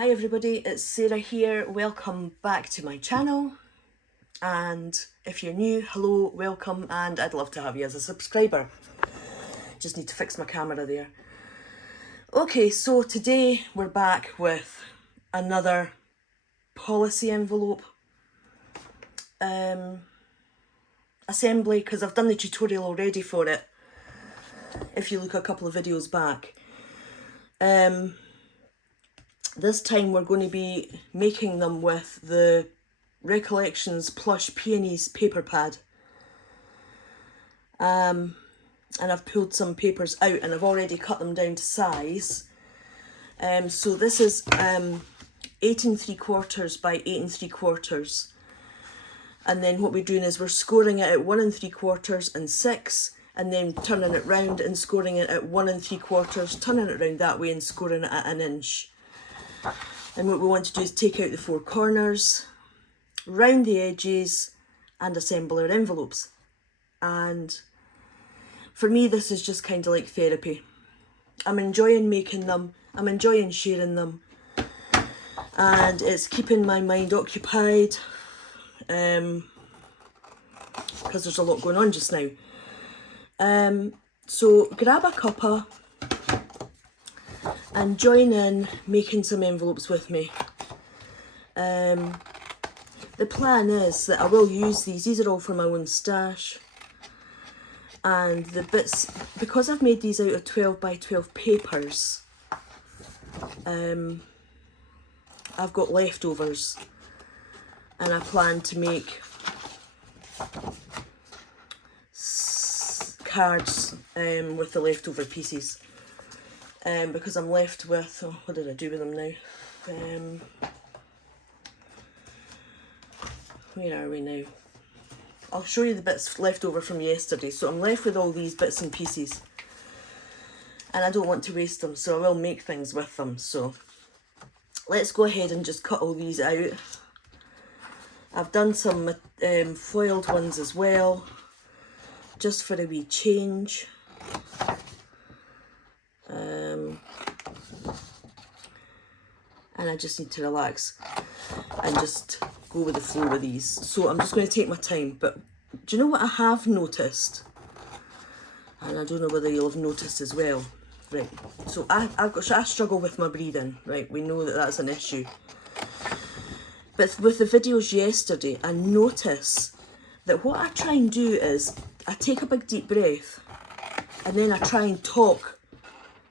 Hi everybody, it's Sarah here. Welcome back to my channel. And if you're new, hello, welcome, and I'd love to have you as a subscriber. Just need to fix my camera there. Okay, so today we're back with another policy envelope assembly, because I've done the tutorial already for it, if you look a couple of videos back. This time we're going to be making them with the Recollections Plush Peonies paper pad. And I've pulled some papers out and I've already cut them down to size. So this is 8 3/4 by 8 3/4. And then what we're doing is we're scoring it at 1 3/4 and 6, and then turning it round and scoring it at 1 3/4, turning it round that way and scoring it at 1 inch. And what we want to do is take out the 4 corners, round the edges, and assemble our envelopes. And for me, this is just kind of like therapy. I'm enjoying making them, I'm enjoying sharing them, and it's keeping my mind occupied, because there's a lot going on just now. So grab a cuppa and join in making some envelopes with me. The plan is that I will use these are all for my own stash, and the bits, because I've made these out of 12 by 12 papers, I've got leftovers, and I plan to make cards with the leftover pieces. Because I'm left with, oh, what did I do with them now? Where are we now? I'll show you the bits left over from yesterday. So I'm left with all these bits and pieces, and I don't want to waste them, so I will make things with them. So let's go ahead and just cut all these out. I've done some foiled ones as well, just for a wee change. And I just need to relax and just go with the flow with these. So I'm just going to take my time. But do you know what I have noticed? And I don't know whether you'll have noticed as well. Right, so I struggle with my breathing, right? We know that that's an issue. But with the videos yesterday, I notice that what I try and do is I take a big deep breath, and then I try and talk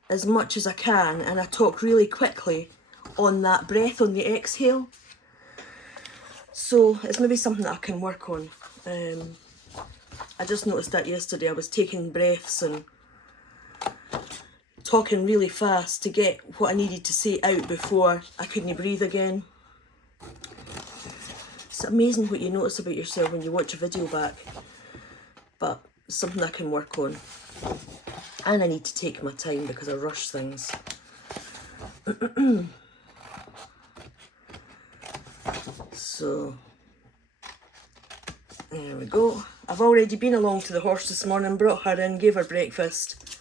as much as I can, and I talk really quickly on that breath, on the exhale. So it's maybe something that I can work on. I just noticed that yesterday. I was taking breaths and talking really fast to get what I needed to say out before I couldn't breathe again. It's amazing what you notice about yourself when you watch a video back, but it's something I can work on. And I need to take my time because I rush things. So, there we go. I've already been along to the horse this morning, brought her in, gave her breakfast.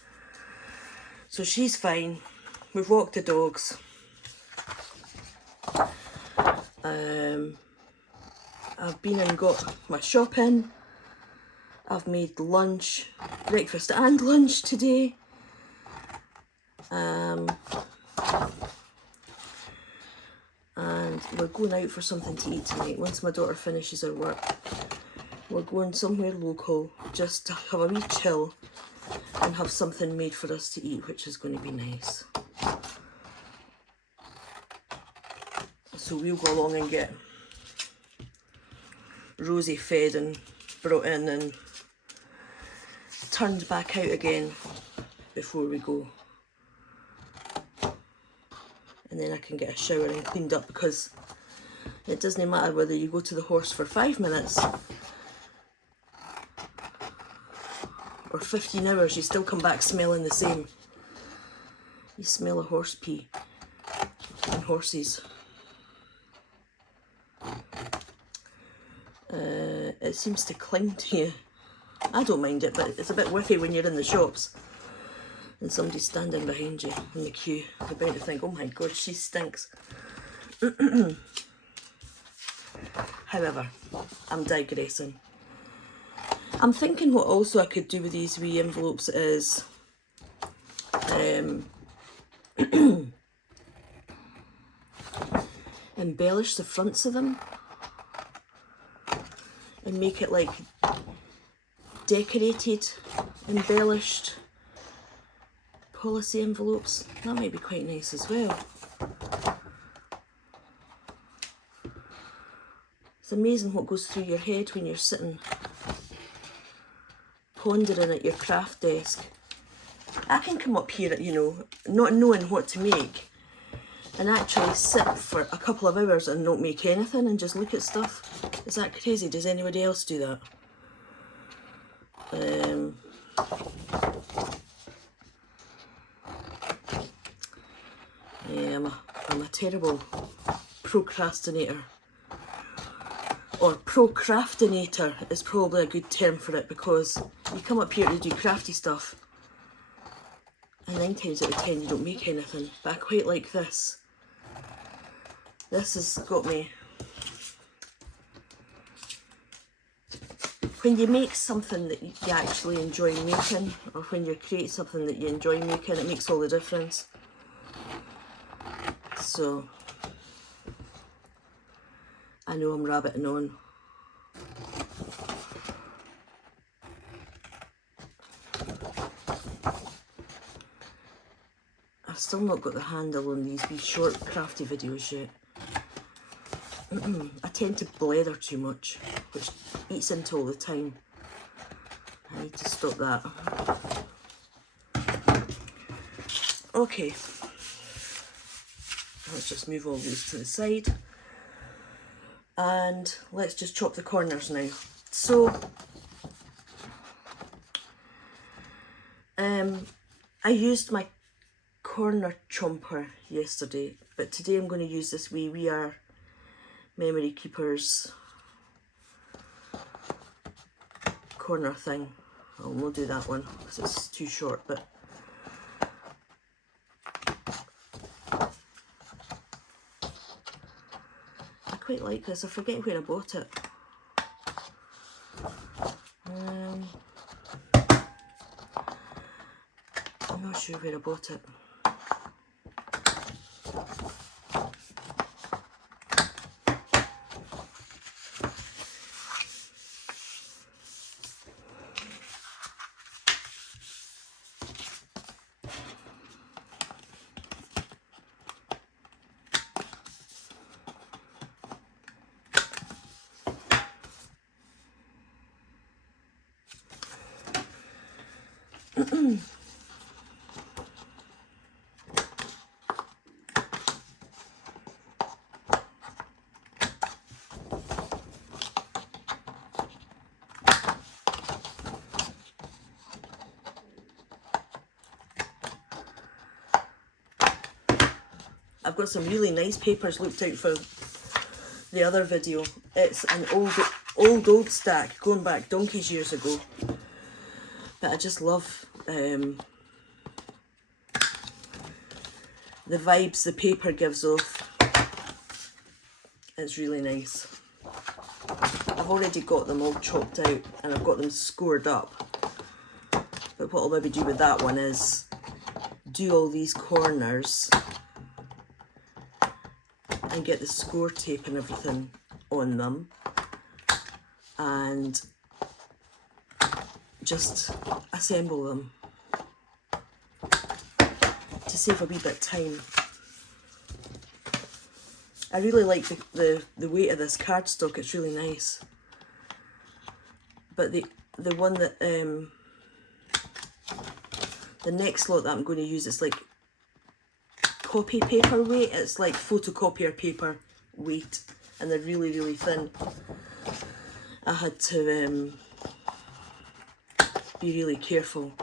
So she's fine. We've walked the dogs. I've been and got my shopping. I've made lunch, breakfast and lunch today. And we're going out for something to eat tonight. Once my daughter finishes her work, we're going somewhere local just to have a wee chill and have something made for us to eat, which is going to be nice. So we'll go along and get Rosie fed and brought in and turned back out again before we go. And then I can get a shower and cleaned up, because it doesn't matter whether you go to the horse for 5 minutes or 15 hours, you still come back smelling the same. You smell a horse pee and horses. It seems to cling to you. I don't mind it, but it's a bit whiffy when you're in the shops and somebody's standing behind you in the queue. You're about to think, oh my god, she stinks. However, I'm digressing. I'm thinking what also I could do with these wee envelopes is embellish the fronts of them and make it like decorated, embellished policy envelopes. That might be quite nice as well. It's amazing what goes through your head when you're sitting pondering at your craft desk. I can come up here, you know, not knowing what to make, and actually sit for a couple of hours and not make anything and just look at stuff. Is that crazy? Does anybody else do that? Yeah, I'm a terrible procrastinator. Or procrastinator is probably a good term for it, because you come up here to do crafty stuff and 9 times out of 10 you don't make anything. But I quite like this. This has got me. When you make something that you actually enjoy making, or when you create something that you enjoy making, it makes all the difference. So, I know I'm rabbiting on. I've still not got the handle on these wee short crafty videos yet. I tend to blether too much, which eats into all the time. I need to stop that. Okay, let's just move all these to the side. And let's just chop the corners now. So, I used my corner chomper yesterday, but today I'm going to use this wee We Are Memory Keepers corner thing. Oh, we'll do that one because it's too short, but I quite like this. I forget where I bought it. I'm not sure where I bought it. I've got some really nice papers looked out for the other video. It's an old stack going back donkey's years ago. But I just love the vibes the paper gives off. It's really nice. I've already got them all chopped out and I've got them scored up. But what I'll maybe do with that one is do all these corners and get the score tape and everything on them and just assemble them to save a wee bit of time. I really like the weight of this cardstock. It's really nice. But the one that the next lot that I'm going to use is like copy paper weight. It's like photocopier paper weight, and they're really, really thin. I had to be really careful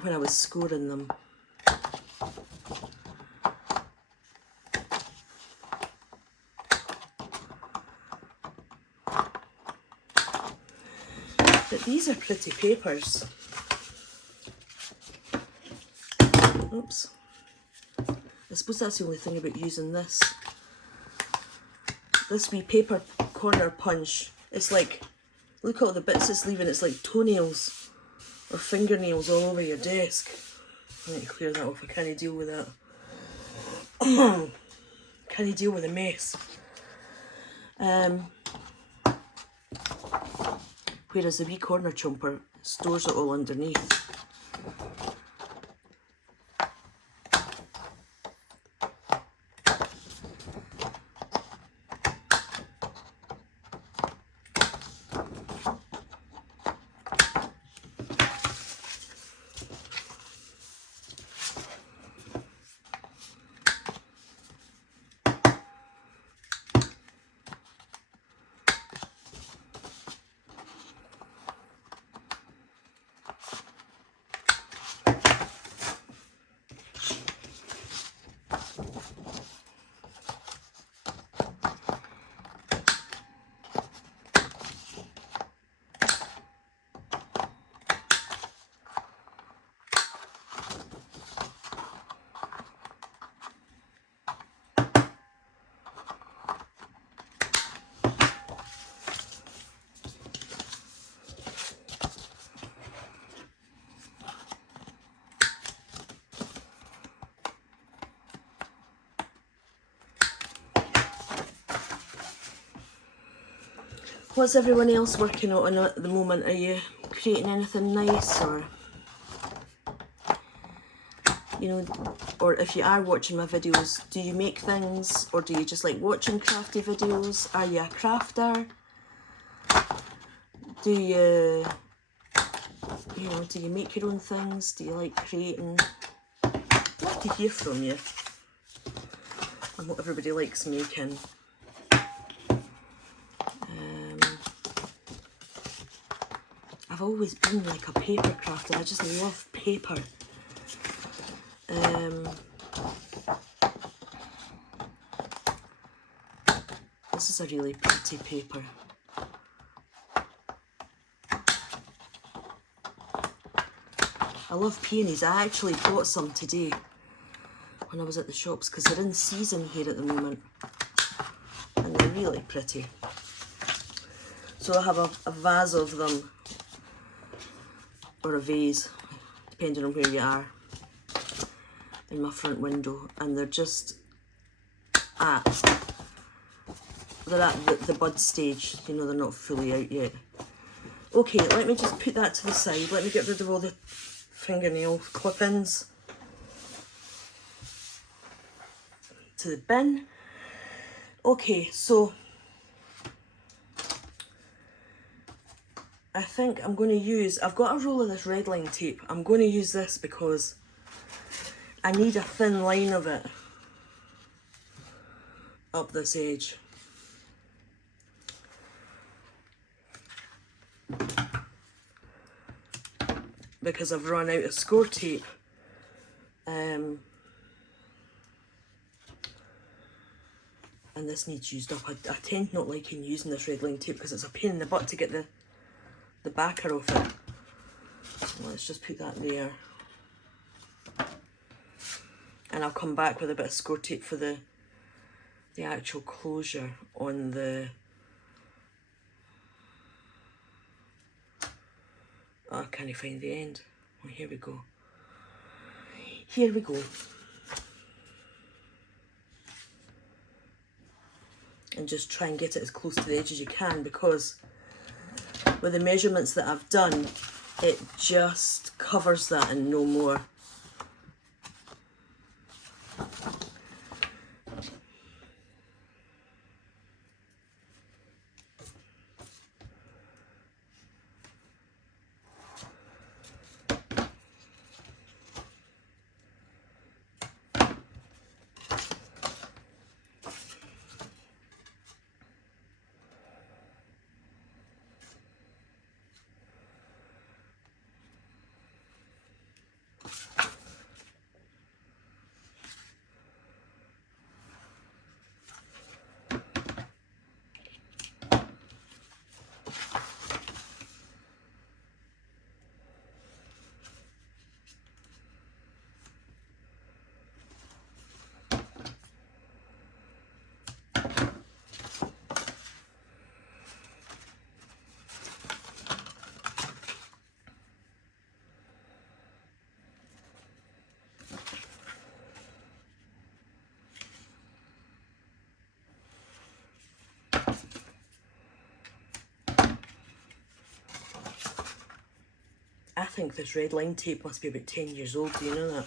when I was scoring them. But these are pretty papers. Oops. I suppose that's the only thing about using this. This wee paper corner punch, it's like, look at all the bits it's leaving, it's like toenails or fingernails all over your desk. I need to clear that off, I can't deal with that. Can't deal with the mess. Whereas the wee corner chomper stores it all underneath. What's everyone else working on at the moment? Are you creating anything nice, or, you know, or if you are watching my videos, do you make things, or do you just like watching crafty videos? Are you a crafter? Do you, you know, do you make your own things? Do you like creating? I'd love to hear from you and what everybody likes making. I've always been like a paper crafter. I just love paper. This is a really pretty paper. I love peonies. I actually bought some today when I was at the shops because they're in season here at the moment. And they're really pretty. So I have a vase of them, or a vase, depending on where you are, in my front window, and they're just at the bud stage, you know, they're not fully out yet. Okay, let me just put that to the side. Let me get rid of all the fingernail clip-ins to the bin. Okay, so I think I'm going to use, I've got a roll of this red line tape. I'm going to use this because I need a thin line of it up this edge. Because I've run out of score tape. And this needs used up. I tend not liking using this red line tape because it's a pain in the butt to get the backer off it. Let's just put that there. And I'll come back with a bit of score tape for the actual closure on the... Oh, I can't find the end. Oh, here we go. Here we go. And just try and get it as close to the edge as you can, because with the measurements that I've done, it just covers that and no more. think this red line tape must be about 10 years old, do you know that?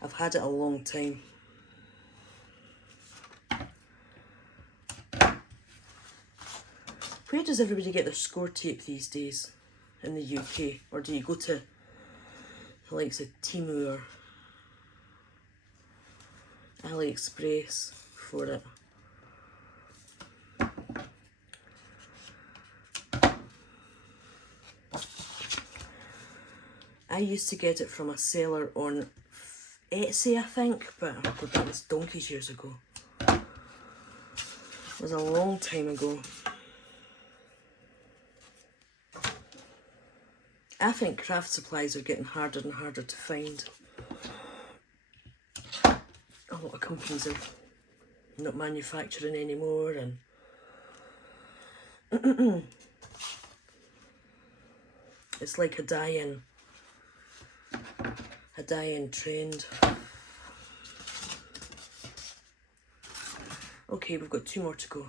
I've had it a long time. Where does everybody get their score tape these days in the UK? Or do you go to the likes of Temu or AliExpress for it? I used to get it from a seller on Etsy, I think, but that was donkey's years ago. It was a long time ago. I think craft supplies are getting harder and harder to find. A lot of companies are not manufacturing anymore, and it's like a dying trend. Okay, we've got 2 more to go.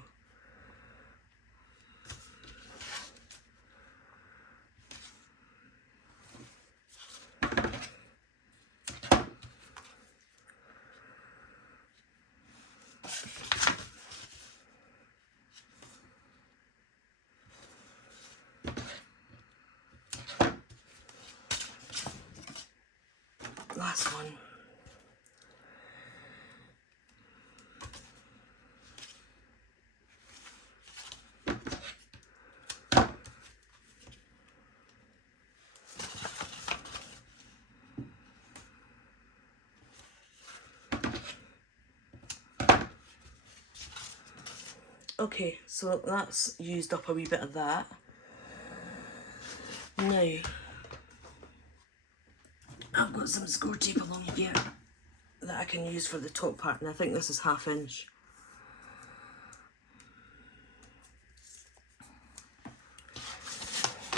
Last one. Okay, so that's used up a wee bit of that. Now, I've got some score tape along here that I can use for the top part, and I think this is 1/2 inch.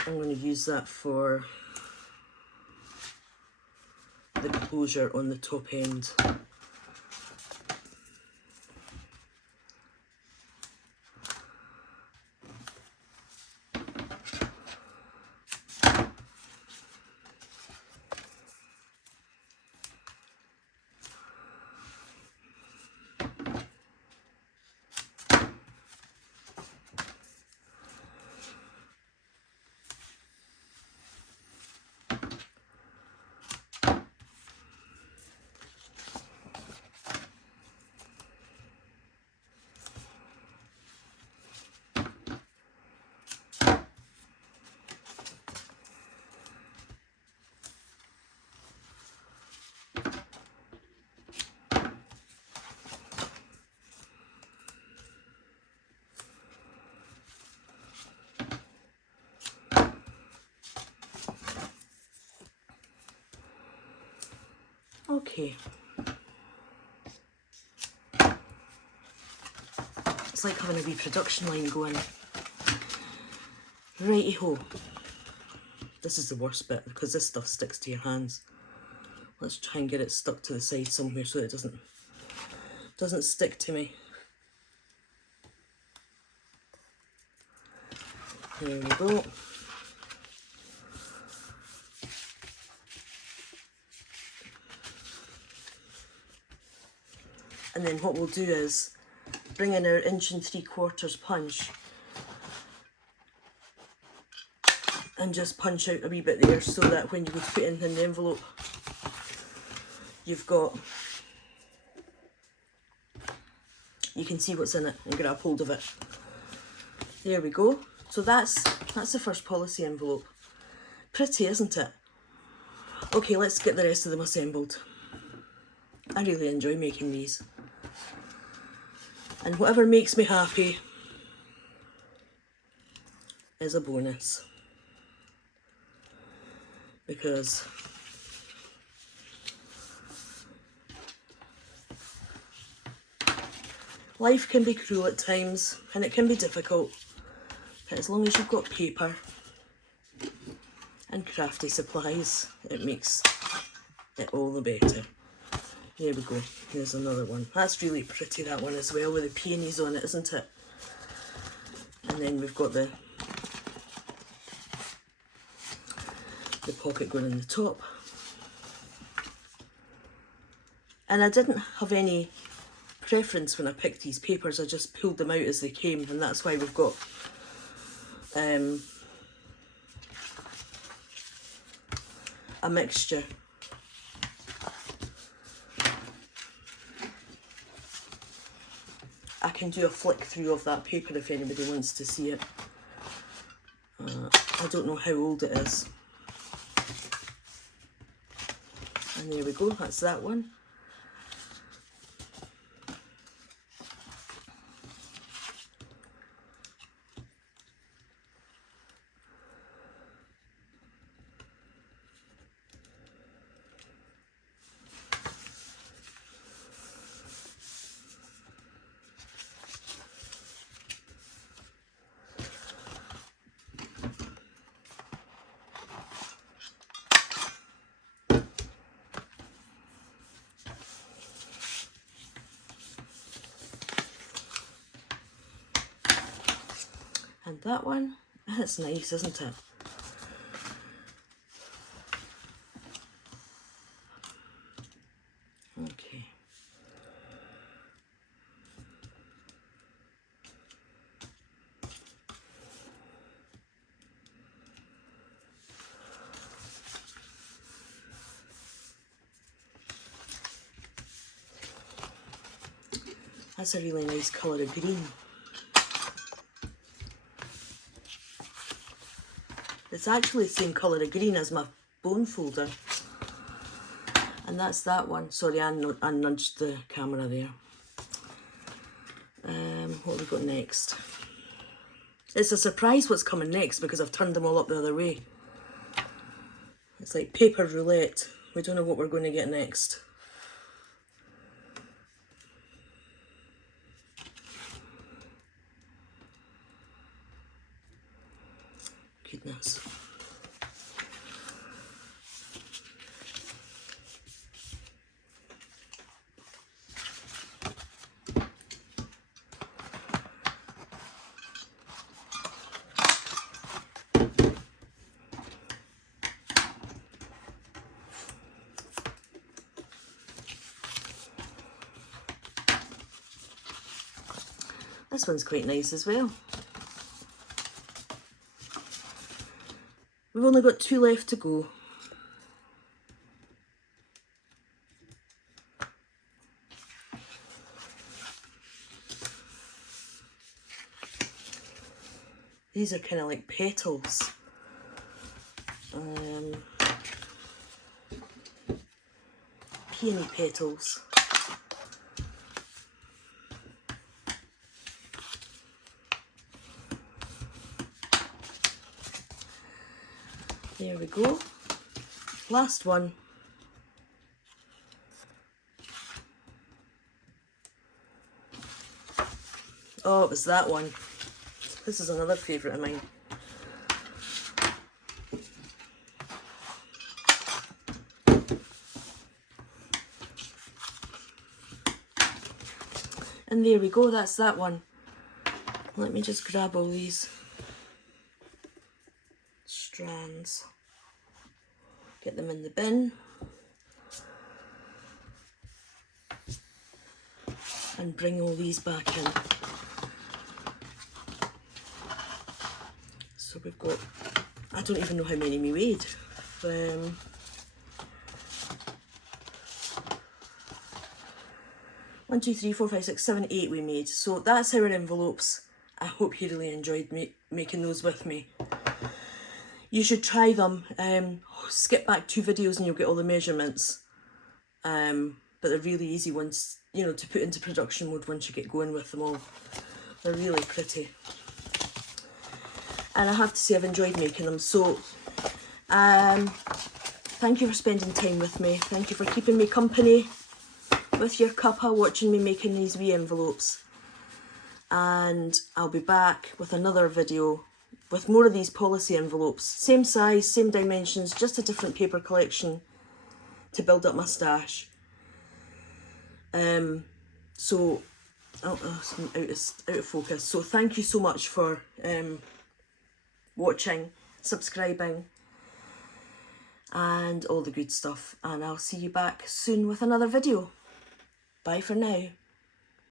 I'm going to use that for the closure on the top end. Okay. It's like having a wee production line going. Righty-ho. This is the worst bit because this stuff sticks to your hands. Let's try and get it stuck to the side somewhere so it doesn't stick to me. There we go. And then what we'll do is bring in our 1 3/4 punch and just punch out a wee bit there so that when you go to put it in the envelope, you can see what's in it and grab hold of it. There we go. So that's the first policy envelope. Pretty, isn't it? Okay, let's get the rest of them assembled. I really enjoy making these. And whatever makes me happy is a bonus. Because life can be cruel at times and it can be difficult. But as long as you've got paper and crafty supplies, it makes it all the better. There we go, here's another one. That's really pretty, that one as well, with the peonies on it, isn't it? And then we've got the the pocket going in the top. And I didn't have any preference when I picked these papers, I just pulled them out as they came, and that's why we've got a mixture. I can do a flick through of that paper if anybody wants to see it. I don't know how old it is. And there we go, that's that one. And that one, that's nice, isn't it? Okay. That's a really nice colour of green. It's actually the same colour of green as my bone folder. And that's that one. Sorry, I nudged the camera there. What have we got next? It's a surprise what's coming next because I've turned them all up the other way. It's like paper roulette. We don't know what we're going to get next. Goodness. This one's quite nice as well. We've only got 2 left to go. These are kind of like petals. Peony petals. There we go. Last one. Oh, it was that one. This is another favourite of mine. And there we go, that's that one. Let me just grab all these strands. Get them in the bin. And bring all these back in. So we've got, I don't even know how many we weighed. 1, 2, 3, 4, 5, 6, 7, 8 we made. So that's our envelopes. I hope you really enjoyed making those with me. You should try them. Skip back 2 videos and you'll get all the measurements. But they're really easy ones, you know, to put into production mode once you get going with them all. They're really pretty. And I have to say I've enjoyed making them. So thank you for spending time with me. Thank you for keeping me company with your cuppa, watching me making these wee envelopes. And I'll be back with another video with more of these policy envelopes. Same size, same dimensions, just a different paper collection to build up my stash. So, I'm out of focus. So thank you so much for watching, subscribing. and all the good stuff. And I'll see you back soon with another video. Bye for now.